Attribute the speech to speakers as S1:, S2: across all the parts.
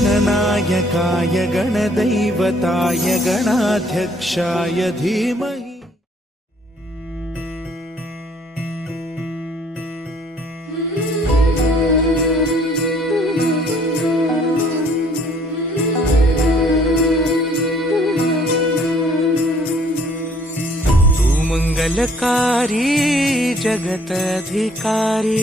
S1: गणनायकाय गणदैवताय गणाध्यक्षाय धीमहि।
S2: तू मंगलकारी जगतधिकारी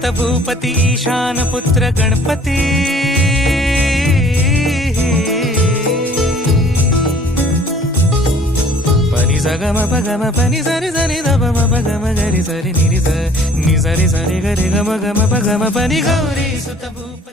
S2: అనంత భూపతి ఈశానపుత్ర గణపతి. పని సగమ పగమ పని సరి సరి దమ పగమ గరి సరి నిరి సరి సరి గరి గమ గమ పగమ పని గౌరీ సుత భూపతి